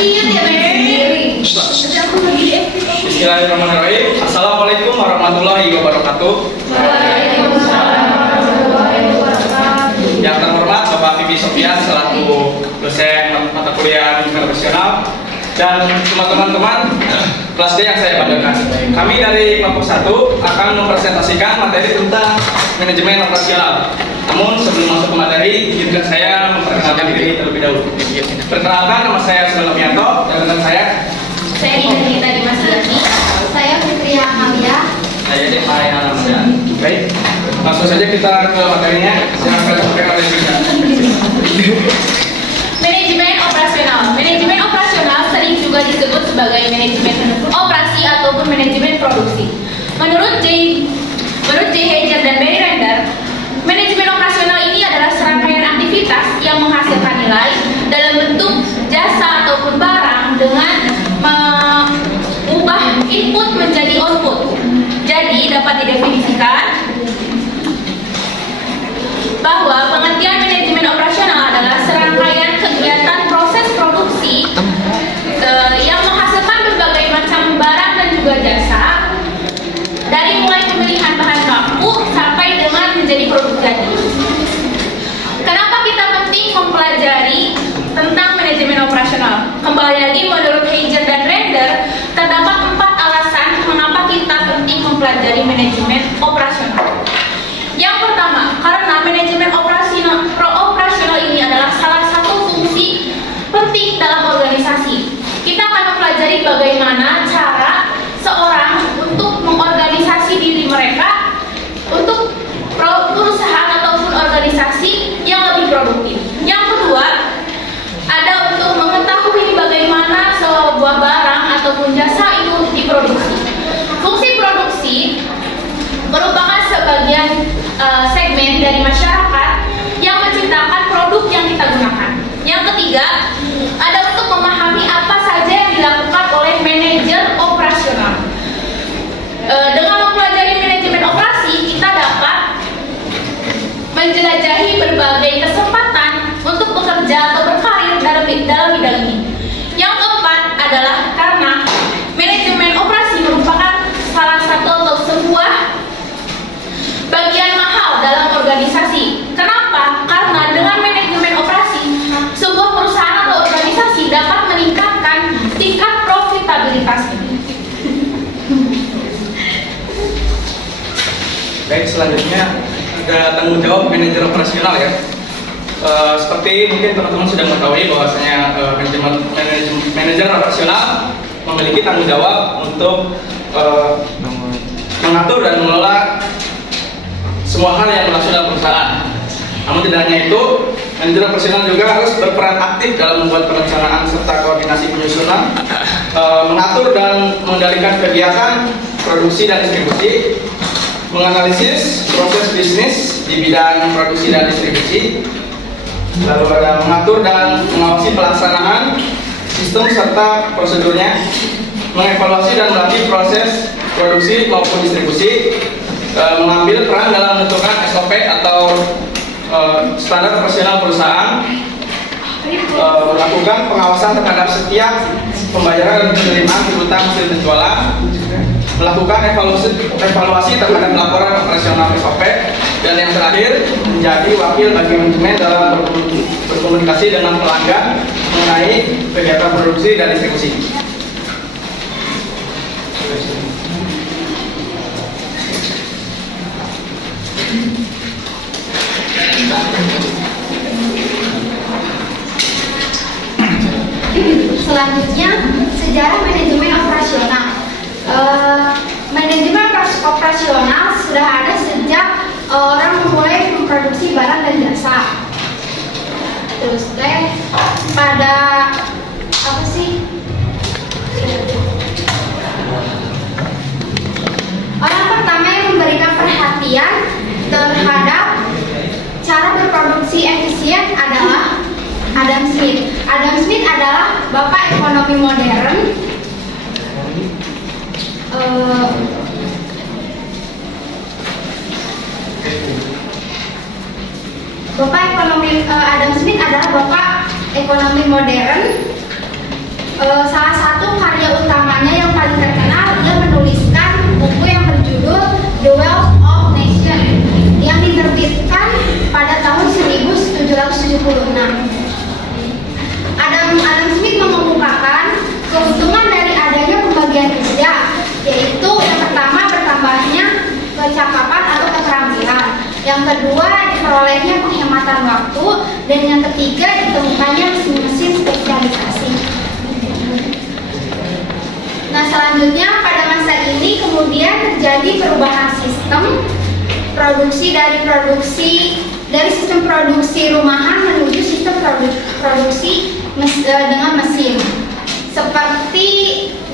Bismillahirrahmanirrahim. Assalamualaikum warahmatullahi wabarakatuh. Yang terhormat Bapak Vivi Sofian selaku dosen mata kuliah profesional dan semua teman-teman kelas D yang saya banggakan. Kami dari kelompok 1 akan mempresentasikan materi tentang manajemen operasional. Namun sebelum masuk ke materi, izinkan saya memperkenalkan diri terlebih dahulu. Perkenalkan, nama saya Sudal Mianto dan rekan saya Nida Dimas Yati. Saya Fitria Amalia. Saya Devai Alamsyah. Baik, langsung saja kita ke materinya. Saya akan sampaikan oleh kita. Manajemen operasional. Manajemen operasional sering juga disebut sebagai manajemen operasi ataupun manajemen produksi. Menurut J. Hager dan Barry Render, manajemen operasional ini adalah serangkaian aktivitas yang menghasilkan nilai dalam bentuk jasa ataupun barang dengan mengubah input menjadi output. Jadi dapat didefinisikan bahwa pengertian manajemen operasional adalah serangkaian kegiatan proses produksi yang menghasilkan berbagai macam barang dan juga jasa, dari mulai pemilihan bahan baku sampai dengan menjadi produk jadi. Kenapa kita penting mempelajari tentang manajemen operasional? Kembali lagi, menurut Hager dan Render, terdapat 4 alasan mengapa kita penting mempelajari manajemen operasional. Yang pertama, karena manajemen operasional ini adalah salah satu fungsi penting dalam organisasi. Kita akan mempelajari bagaimana cara seorang untuk mengorganisasi diri mereka untuk perusahaan ataupun organisasi yang lebih produktif. Yang kedua, ada untuk mengetahui bagaimana sebuah barang ataupun jasa itu diproduksi. Fungsi produksi merupakan sebagian segmen dari masyarakat yang menciptakan produk yang kita gunakan. Yang ketiga, ada untuk memahami apa saja yang dilakukan oleh manajer operasional. Dengan mempelajari manajemen operasi, kita dapat menjelajahi berbagai kesempatan untuk bekerja atau berkarir dalam bidang ini. Yang keempat adalah karena manajemen operasi merupakan salah satu atau sebuah bagian mahal dalam organisasi. Kenapa? Karena dengan manajemen operasi, sebuah perusahaan atau organisasi dapat meningkatkan tingkat profitabilitasnya. Baik, selanjutnya ada tanggung jawab manajer operasional ya. Seperti mungkin teman-teman sudah mengetahui bahwasanya manajer operasional memiliki tanggung jawab untuk mengatur dan mengelola semua hal yang berlangsung dalam perusahaan. Namun tidak hanya itu, manajer operasional juga harus berperan aktif dalam membuat perencanaan serta koordinasi penyusunan, mengatur dan mengendalikan kegiatan produksi dan distribusi, menganalisis proses bisnis di bidang produksi dan distribusi, lalu ada mengatur dan mengawasi pelaksanaan sistem serta prosedurnya, mengevaluasi dan melatih proses produksi maupun distribusi, mengambil peran dalam menentukan SOP atau standar operasional perusahaan, melakukan pengawasan terhadap setiap pembayaran dan penerimaan piutang hasil penjualan, melakukan evaluasi terhadap laporan operasional SOP, dan yang terakhir menjadi wakil bagi manajemen dalam berkomunikasi dengan pelanggan mengenai kegiatan produksi dan distribusi. Selanjutnya, sejarah manajemen operasional. Manajemen operasional sudah ada sejak orang mulai memproduksi barang dan jasa. Terus pada apa sih? Orang pertama yang memberikan perhatian terhadap cara berproduksi efisien adalah Adam Smith. Adam Smith adalah bapak ekonomi modern. Bapak ekonomi Adam Smith adalah bapak ekonomi modern salah satu karya utamanya yang paling terkenal, ia menuliskan buku yang berjudul The Wealth of Nations yang diterbitkan pada tahun 1776. Adam Smith mengemukakan keuntungan dari adanya pembagian kerja, yaitu yang pertama bertambahnya kecakapan atau keterampilan, yang kedua diperolehnya penghematan waktu, dan yang ketiga ditemukannya mesin-mesin spesialisasi. Nah, selanjutnya pada masa ini kemudian terjadi perubahan sistem produksi dari sistem produksi rumahan menuju sistem produksi dengan mesin, seperti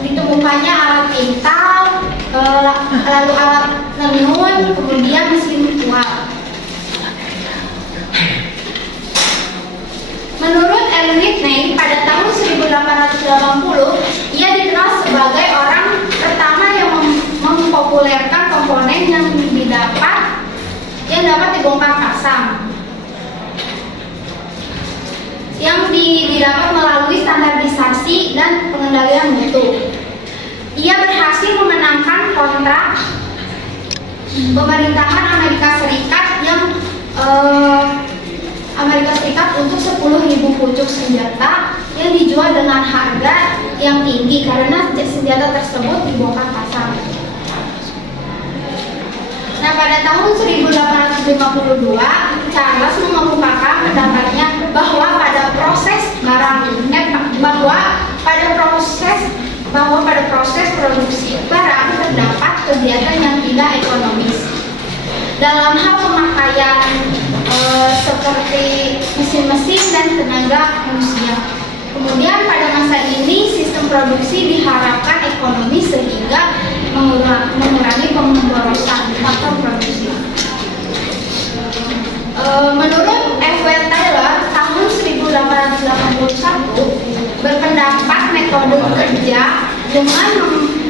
ditemukannya alat pintal, lalu alat tenun, kemudian mesin tual. Menurut Ellen Whitney, pada tahun 1880, ia dikenal sebagai orang pertama yang mempopulerkan komponen yang dapat dibongkar pasang, yang didapat melalui standarisasi dan pengendalian mutu. Ia berhasil memenangkan kontrak pemerintahan Amerika Serikat untuk 10.000 pucuk senjata yang dijual dengan harga yang tinggi karena senjata tersebut dibongkar pasang. Nah, pada tahun 1852, Charles mengemukakan pendapatnya bahwa pada proses produksi barang terdapat kegiatan yang tidak ekonomis dalam hal pemakaian seperti mesin-mesin dan tenaga manusia. Kemudian pada masa ini sistem produksi diharapkan ekonomis sehingga mengurangi pemborosan faktor produksi. Menurut F.W. Taylor tahun 1881 berpendapat metode kerja dengan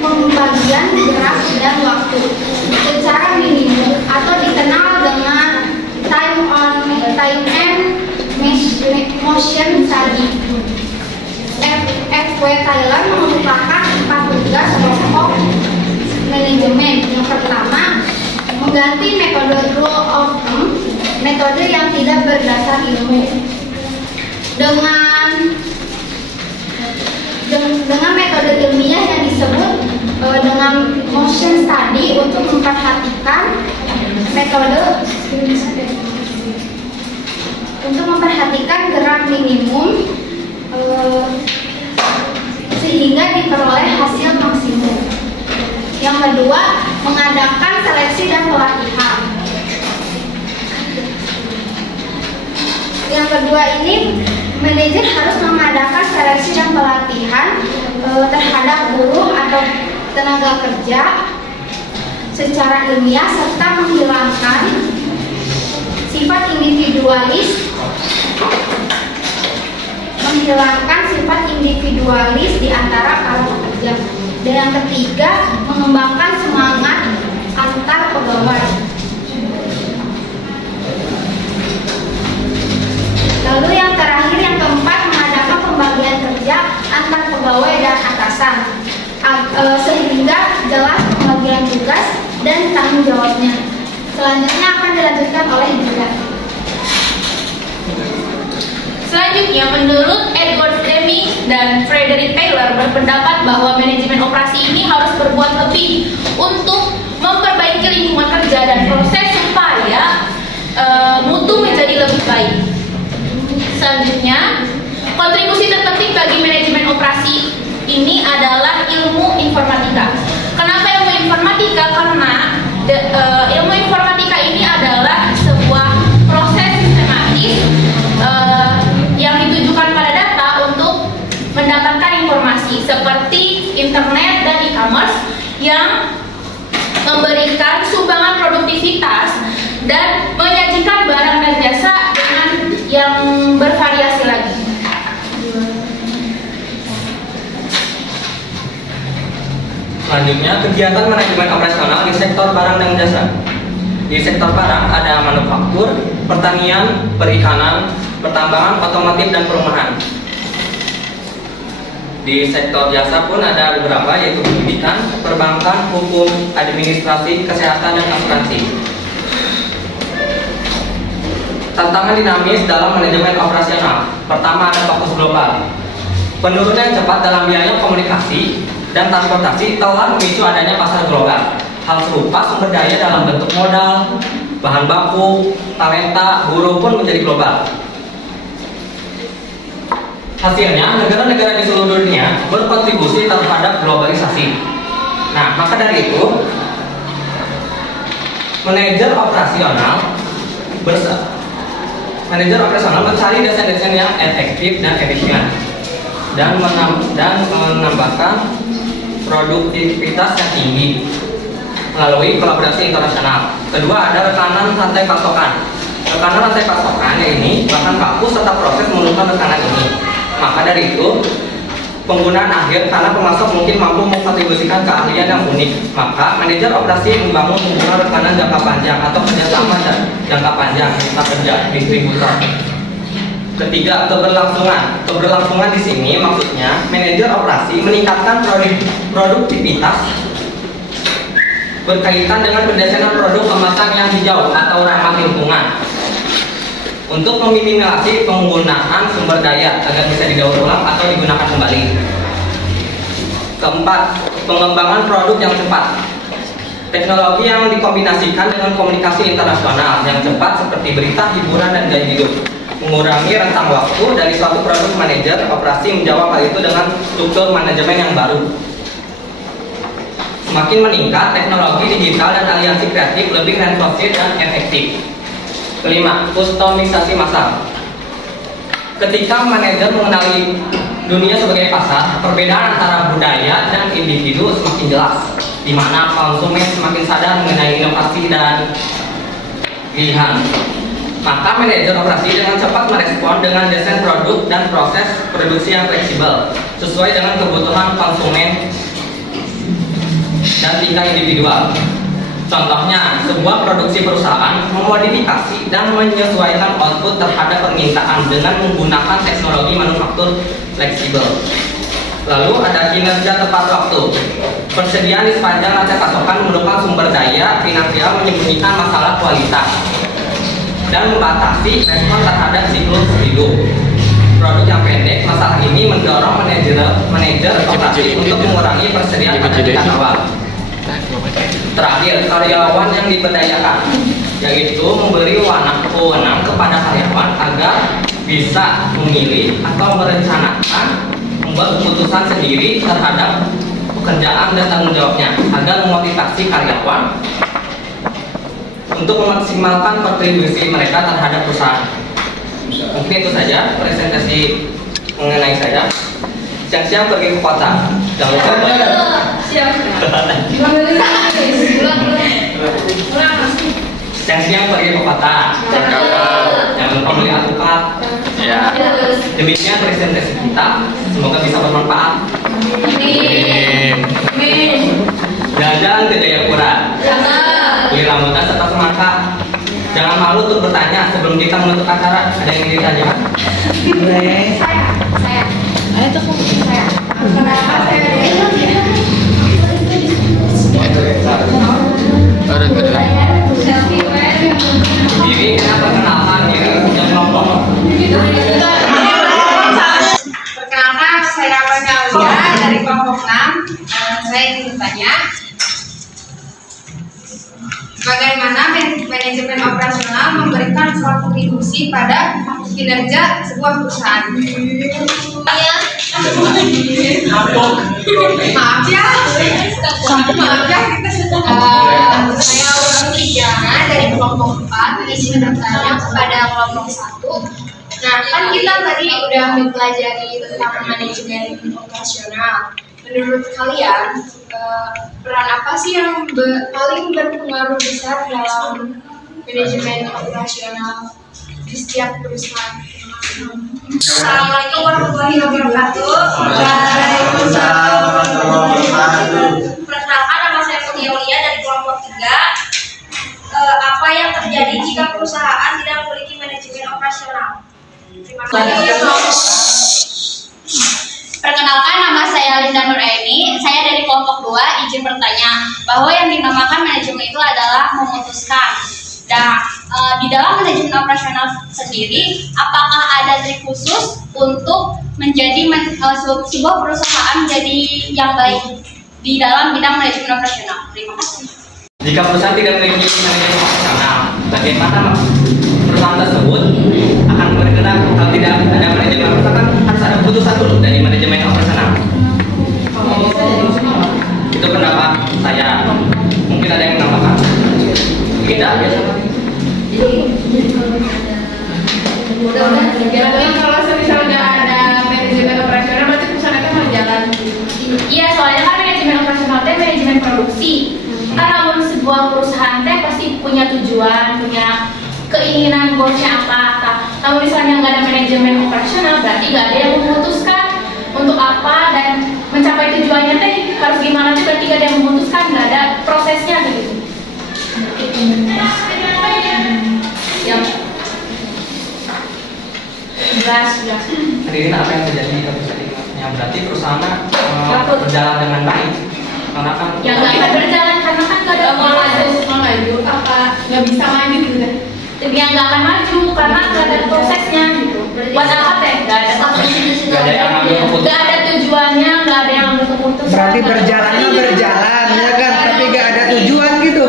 pembagian gerak dan waktu secara minimum atau dikenal dengan time and motion study. F.W. Taylor mengemukakan 4 tugas pokok manajemen. Yang pertama, mengganti metode rule of thumb, metode yang tidak berdasar ilmu, dengan metode ilmiah yang disebut dengan motion study untuk memperhatikan gerak minimum sehingga diperoleh hasil maksimum. Yang kedua, mengadakan seleksi dan pelatihan. Yang kedua ini, manajer harus mengadakan seleksi dan pelatihan terhadap buruh atau tenaga kerja secara ilmiah serta menghilangkan sifat individualis di antara para pekerja. Dan yang ketiga, mengembangkan semangat antar pegawai. Lalu yang terakhir, yang keempat, mengadakan pembagian kerja antar pegawai dan atasan sehingga jelas pembagian tugas dan tanggung jawabnya. Selanjutnya akan dilanjutkan oleh Julia. Selanjutnya, menurut Edward Deming dan Frederick Taylor berpendapat bahwa manajemen operasi ini harus berbuat lebih untuk memperbaiki lingkungan kerja dan proses supaya mutu menjadi lebih baik. Selanjutnya, kontribusi terpenting bagi manajemen operasi ini adalah ilmu informatika. Kenapa ilmu informatika? Karena ilmu informatika ini adalah sebuah proses sistematis yang ditujukan pada data untuk mendapatkan informasi seperti internet dan e-commerce yang memberikan sumbangan produktivitas dan menyajikan barang dan jasa dengan yang bervariasi lagi. Selanjutnya, kegiatan manajemen operasional di sektor barang dan jasa. Di sektor barang ada manufaktur, pertanian, perikanan, pertambangan, otomotif, dan perumahan. Di sektor jasa ada industri, perdagangan, perdagangan, perdagangan, perdagangan, perdagangan, perdagangan, perdagangan, perdagangan, perdagangan, perdagangan, perdagangan, perdagangan, perdagangan, perdagangan, perdagangan, perdagangan, perdagangan, Di sektor jasa pun ada beberapa, yaitu pendidikan, perbankan, hukum, administrasi, kesehatan, dan asuransi. Tantangan dinamis dalam manajemen operasional. Pertama, ada fokus global. Penurunan cepat dalam biaya komunikasi dan transportasi telah memicu adanya pasar global. Hal serupa sumber daya dalam bentuk modal, bahan baku, talenta, buruh pun menjadi global. Hasilnya, negara-negara di seluruh dunia berkontribusi terhadap globalisasi. Nah, maka dari itu, manajer operasional mencari desain-desain yang efektif dan efisien dan menambahkan produktivitas yang tinggi melalui kolaborasi internasional. Kedua, ada rekanan rantai pasokan. Rekanan rantai pasokan ini bahkan baku serta proses menurunkan rekanan ini. Maka dari itu, penggunaan akhir karena pemasok mungkin mampu mengkontribusikan keahlian yang unik. Maka manajer operasi membangun hubungan rekanan jangka panjang atau kerjasama jangka panjang kita kerja distributor. Ketiga, keberlangsungan. Keberlangsungan di sini maksudnya manajer operasi meningkatkan produktivitas berkaitan dengan pendesainan produk kemasan yang hijau atau ramah lingkungan untuk meminimalisasi penggunaan sumber daya agar bisa didaur ulang atau digunakan kembali. Keempat, pengembangan produk yang cepat. Teknologi yang dikombinasikan dengan komunikasi internasional yang cepat seperti berita, hiburan, dan gaya hidup mengurangi rentang waktu dari suatu produk. Manajer operasi menjawab hal itu dengan struktur manajemen yang baru. Semakin meningkat, teknologi digital dan aliansi kreatif lebih responsif dan efektif. Kelima, kustomisasi massal. Ketika manajer mengenali dunia sebagai pasar, perbedaan antara budaya dan individu semakin jelas, di mana konsumen semakin sadar mengenai inovasi dan pilihan. Maka manajer operasi dengan cepat merespon dengan desain produk dan proses produksi yang fleksibel sesuai dengan kebutuhan konsumen dan tingkat individual. Contohnya, sebuah produksi perusahaan memodifikasi dan menyesuaikan output terhadap permintaan dengan menggunakan teknologi manufaktur fleksibel. Lalu ada kinerja tepat waktu. Persediaan di sepanjang rantai pasokan memerlukan sumber daya finansial menyembunyikan masalah kualitas dan membatasi respon terhadap siklus hidup. Produk yang pendek, masalah ini mendorong manajer operasi untuk mengurangi persediaan pada tingkat awal. Terakhir, karyawan yang diberdayakan, yaitu memberi wewenang kepada karyawan agar bisa memilih atau merencanakan membuat keputusan sendiri terhadap pekerjaan dan tanggung jawabnya, agar memotivasi karyawan untuk memaksimalkan kontribusi mereka terhadap perusahaan. Mungkin itu saja presentasi mengenai saya. Siang-siang pergi ke kota. Jangan lupa siang-siang pergi ke kota. Jangan lupa beli alpukat. Ya. Demikian presentasi kita. Semoga bisa bermanfaat. Jalan-jalan ke Jayapura. Beli rambutan serta semangka. Jangan malu untuk bertanya sebelum kita menutup acara. Ada yang ingin ditanyakan? Saya. Itu Saya. Kenapa saya diri, kenapa perkenalkan diri yang kelompok? Perkenalkan, saya Amalia dari kelompok 6. Saya ingin bertanya, bagaimana manajemen operasional memberikan kontribusi pada kinerja sebuah perusahaan? Maaf ya, saya orang Tiana dari kelompok 4. Izin bertanya kepada kelompok 1. Nah, kan kita tadi udah mempelajari tentang manajemen operasional. Menurut kalian, peran apa sih yang paling berpengaruh besar dalam manajemen operasional di setiap perusahaan? Assalamualaikum warahmatullahi wabarakatuh. Waalaikumsalam warahmatullahi wabarakatuh. Perkenalkan, nama saya Aulia dari kelompok 3. Apa yang terjadi jika perusahaan tidak memiliki manajemen operasional? Terima kasih. Perkenalkan, nama Dalin dan Nur Aini, saya dari kelompok 2 izin bertanya bahwa yang dinamakan manajemen itu adalah memutuskan. Dan di dalam manajemen operasional sendiri, apakah ada trik khusus untuk menjadi sebuah perusahaan menjadi yang baik di dalam bidang manajemen operasional? Terima kasih. Jika perusahaan tidak memiliki manajemen operasional, bagaimana perusahaan tersebut akan bergerak? Kalau tidak ada manajemen operasional, harus ada keputusan dulu dari manajemen operasional. Itu pendapat saya. Mungkin ada yang menambahkan. Tidak biasa. Jadi kalau misalnya nggak ada manajemen operasional, berarti perusahaan itu harus jalan. Iya, soalnya kan manajemen operasional itu manajemen produksi. Karena sebuah perusahaan teh pasti punya tujuan, punya keinginan goalsnya apa. Kalau misalnya nggak ada manajemen operasional, berarti nggak ada yang memutuskan untuk apa dan mencapai tujuannya teh harus gimana tuh, berarti nggak ada yang memutuskan, nggak ada prosesnya gitu. Yang jelas. Hari ini apa yang terjadi di perusahaan ini? Ya, berarti perusahaan berjalan dengan baik. Karena kan yang nggak akan berjalan karena kan nggak ada mau maju apa nggak bisa maju gitu kan? Yang nggak akan maju karena nggak ada prosesnya gitu. Buat apa teh? Nggak ada nggak ada tujuannya, nggak ada yang ambil keputusan. Berarti berjalannya berjalan ya kan, tapi nggak ada tujuan gitu.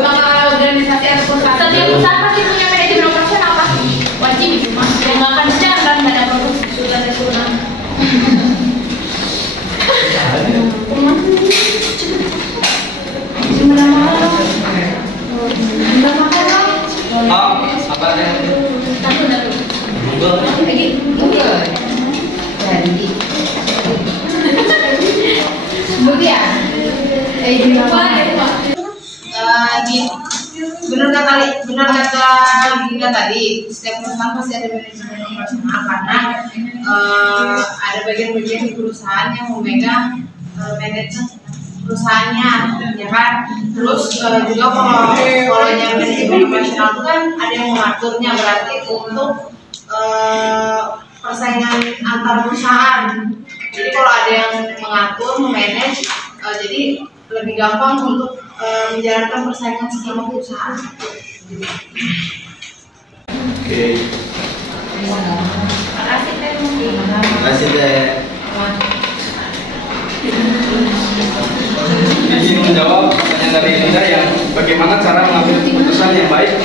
Organisasi atau perusahaan. Setiap perusahaan pasti punya manajemen operasional, pasti wajib itu mas. Yang nggak akan berjalan kan nggak ada produksi, sudah ada surat. oh, apa yang Google? Benar kata Gina tadi, setiap perusahaan pasti ada manajemen operasional karena ada bagian-bagian di perusahaan yang memegang manajemen perusahaannya, ya kan. Terus juga kalau yang manajemen operasional itu kan ada yang mengaturnya, berarti untuk persaingan antar perusahaan. Jadi kalau ada yang mengatur, memanage, jadi lebih gampang untuk menjalankan persaingan sesama perusahaan. Oke. Terima kasih Teh. Izin menjawab pertanyaan dari Linda yang bagaimana cara mengambil keputusan yang baik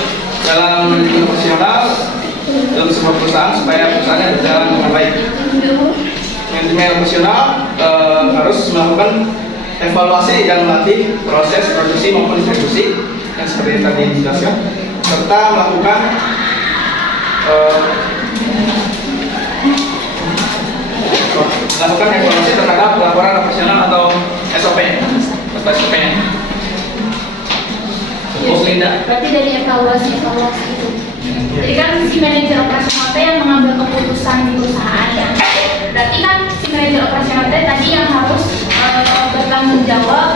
dalam manajemen operasional dalam sebuah perusahaan supaya perusahaannya berjalan dengan baik. Manajemen operasional harus melakukan evaluasi dan melatih proses produksi maupun distribusi yang seperti tadi dijelaskan, serta melakukan evaluasi terhadap laporan operasional atau SOP-nya. Cukup Linda. Berarti dari evaluasi itu. Jadi kan si manajer operasional teh yang mengambil keputusan di perusahaan ya. Berarti kan si manajer operasional teh tadi yang harus bertanggung jawab.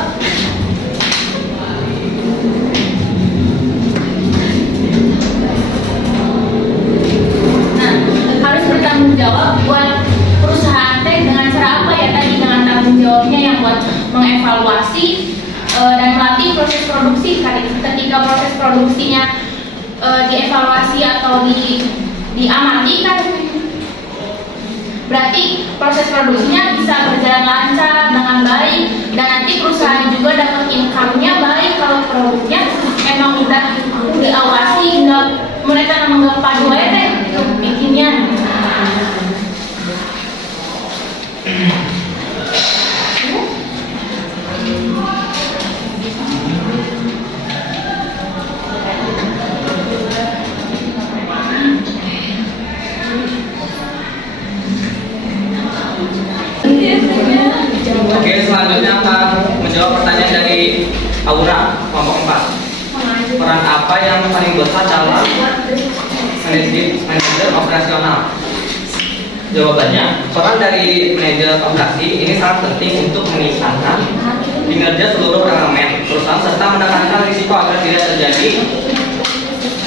Nah, harus bertanggung jawab buat perusahaan teh dengan cara apa ya tadi, dengan tanggung jawabnya yang buat mengevaluasi dan melatih proses produksi. Ketika proses produksinya dievaluasi atau diamati kan, berarti proses produksinya bisa berjalan lancar dengan baik dan nanti perusahaan juga dapat income-nya baik kalau produknya emang udah diawasi, nggak mereka nggak padu aja deh bikinnya. Oke, selanjutnya akan menjawab pertanyaan dari Aura, kelompok 4. Peran apa yang paling besar dalam manajer operasional? Jawabannya, peran dari manajer operasi ini sangat penting untuk meningkatkan kinerja seluruh elemen perusahaan serta menekankan risiko agar tidak terjadi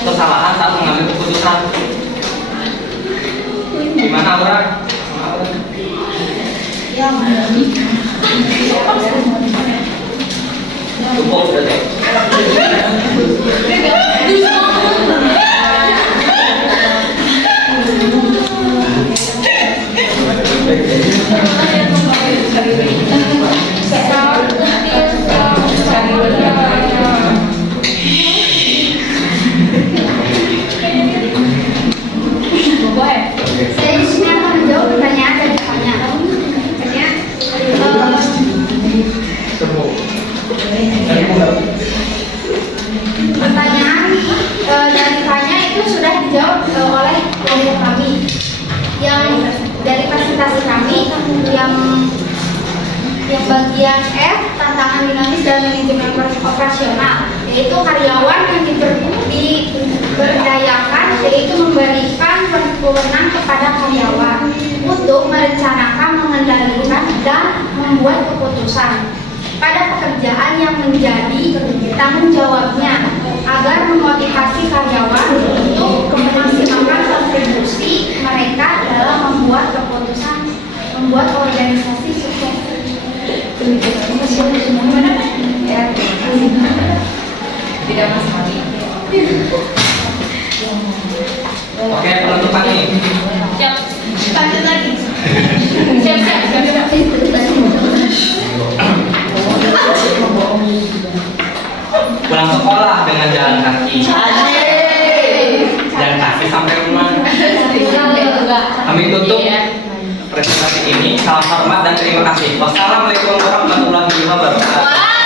kesalahan saat mengambil keputusan. Gimana Aura? Ya, Cukup sudah deh. Saya di sini akan menjawab pertanyaan dari Fanya. Pertanyaan dari Fanya itu sudah dijawab oleh kelompok kami. Yang dari presentasi kami yang bagian F, tantangan dinamis dan manajemen operasional, yaitu karyawan yang diberdayakan, yaitu memberikan wewenang kepada karyawan untuk merencanakan, mengendalikan, dan membuat keputusan pada pekerjaan yang menjadi tanggung jawabnya, agar memotivasi karyawan untuk memaksimalkan kontribusi mereka dalam membuat keputusan, membuat organisasi sukses. Tidak masalah. Oke, penutupan nih. Siap. Lanjut lagi. Siap. Pulang sekolah dengan jalan kaki. Jalan kaki sampai rumah. Kami tutup presentasi ini. Salam hormat dan terima kasih. Wassalamualaikum warahmatullahi wabarakatuh.